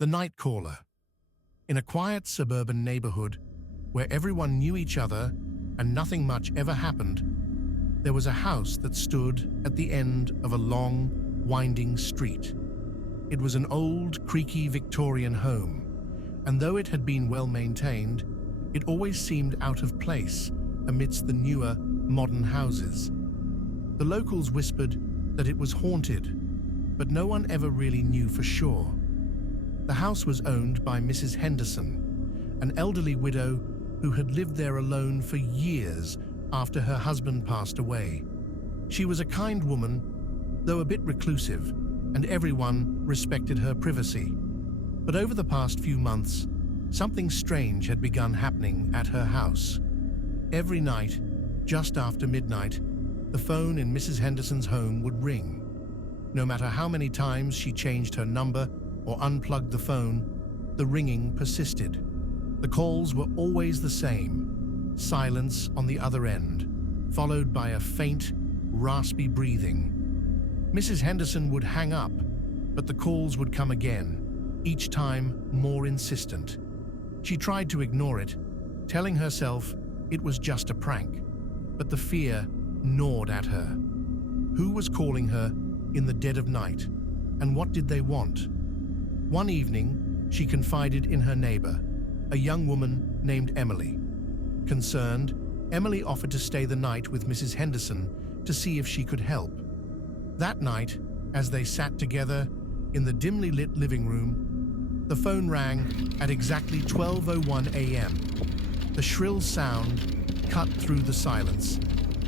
The Night Caller. In a quiet suburban neighborhood where everyone knew each other and nothing much ever happened, there was a house that stood at the end of a long, winding street. It was an old, creaky Victorian home, and though it had been well maintained, it always seemed out of place amidst the newer, modern houses. The locals whispered that it was haunted, but no one ever really knew for sure. The house was owned by Mrs. Henderson, an elderly widow who had lived there alone for years after her husband passed away. She was a kind woman, though a bit reclusive, and everyone respected her privacy. But over the past few months, something strange had begun happening at her house. Every night, just after midnight, the phone in Mrs. Henderson's home would ring. No matter how many times she changed her number or unplugged the phone, the ringing persisted. The calls were always the same: silence on the other end, followed by a faint, raspy breathing. Mrs. Henderson would hang up, but the calls would come again, each time more insistent. She tried to ignore it, telling herself it was just a prank, but the fear gnawed at her. Who was calling her in the dead of night, and what did they want? One evening, she confided in her neighbor, a young woman named Emily. Concerned, Emily offered to stay the night with Mrs. Henderson to see if she could help. That night, as they sat together in the dimly lit living room, the phone rang at exactly 12:01 a.m. The shrill sound cut through the silence,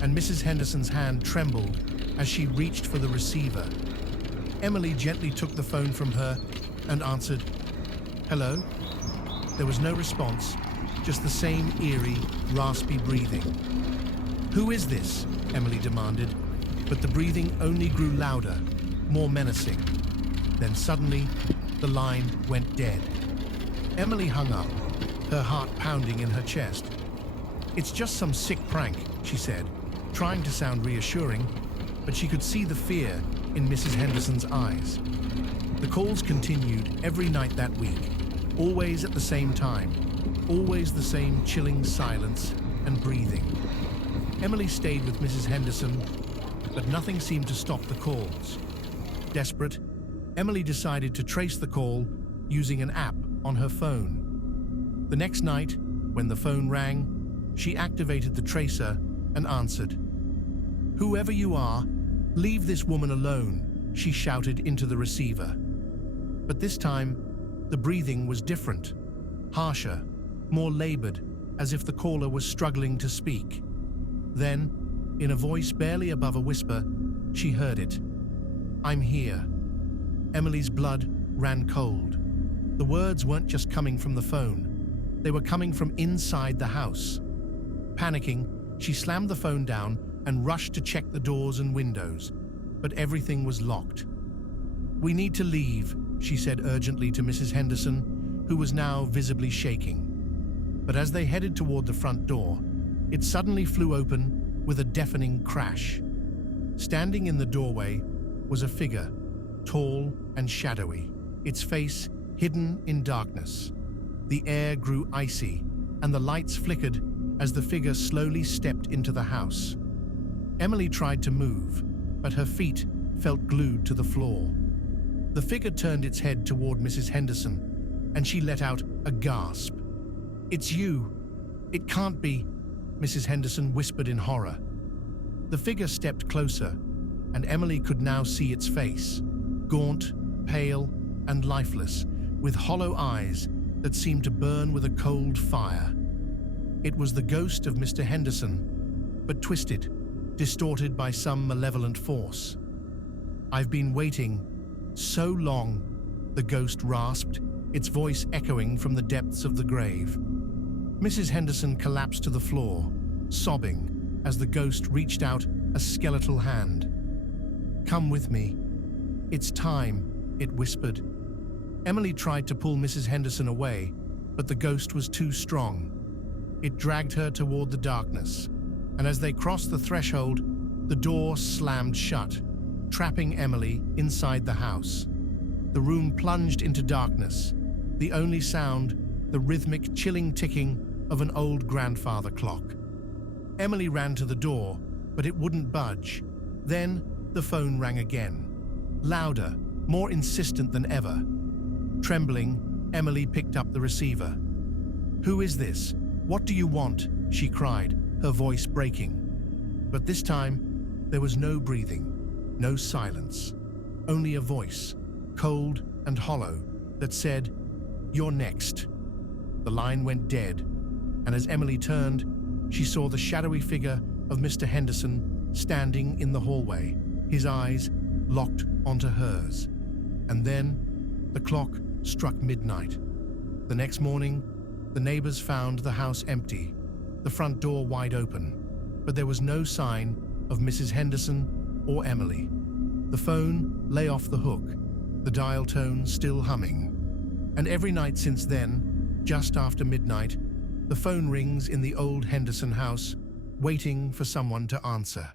and Mrs. Henderson's hand trembled as she reached for the receiver. Emily gently took the phone from her and answered, "Hello?" There was no response, just the same eerie, raspy breathing. "Who is this?" Emily demanded, but the breathing only grew louder, more menacing. Then suddenly, the line went dead. Emily hung up, her heart pounding in her chest. "It's just some sick prank," she said, trying to sound reassuring, but she could see the fear in Mrs. Henderson's eyes. The calls continued every night that week, always at the same time, always the same chilling silence and breathing. Emily stayed with Mrs. Henderson, but nothing seemed to stop the calls. Desperate, Emily decided to trace the call using an app on her phone. The next night, when the phone rang, she activated the tracer and answered. "Whoever you are, leave this woman alone," she shouted into the receiver. But this time, the breathing was different, harsher, more labored, as if the caller was struggling to speak. Then, in a voice barely above a whisper, she heard it. "I'm here." Emily's blood ran cold. The words weren't just coming from the phone. They were coming from inside the house. Panicking, she slammed the phone down and rushed to check the doors and windows, but everything was locked. "We need to leave," she said urgently to Mrs. Henderson, who was now visibly shaking. But as they headed toward the front door, it suddenly flew open with a deafening crash. Standing in the doorway was a figure, tall and shadowy, its face hidden in darkness. The air grew icy, and the lights flickered as the figure slowly stepped into the house. Emily tried to move, but her feet felt glued to the floor. The figure turned its head toward Mrs. Henderson, and she let out a gasp. "It's you! It can't be!" Mrs. Henderson whispered in horror. The figure stepped closer, and Emily could now see its face, gaunt, pale, and lifeless, with hollow eyes that seemed to burn with a cold fire. It was the ghost of Mr. Henderson, but twisted, distorted by some malevolent force. "I've been waiting so long," the ghost rasped, its voice echoing from the depths of the grave. Mrs. Henderson collapsed to the floor, sobbing, as the ghost reached out a skeletal hand. "Come with me. It's time," it whispered. Emily tried to pull Mrs. Henderson away, but the ghost was too strong. It dragged her toward the darkness, and as they crossed the threshold, the door slammed shut, trapping Emily inside the house. The room plunged into darkness, The only sound, the rhythmic, chilling ticking of an old grandfather clock. Emily ran to the door, but it wouldn't budge. Then the phone rang again. Louder, more insistent than ever. Trembling, Emily picked up the receiver. "Who is this? What do you want?" she cried, her voice breaking. But this time, there was no breathing, no silence, only a voice, cold and hollow, that said, "You're next." The line went dead, and as Emily turned, she saw the shadowy figure of Mr. Henderson standing in the hallway, his eyes locked onto hers. And then, the clock struck midnight. The next morning, the neighbors found the house empty, the front door wide open, but there was no sign of Mrs. Henderson or Emily. The phone lay off the hook, the dial tone still humming. And every night since then, just after midnight, the phone rings in the old Henderson house, waiting for someone to answer.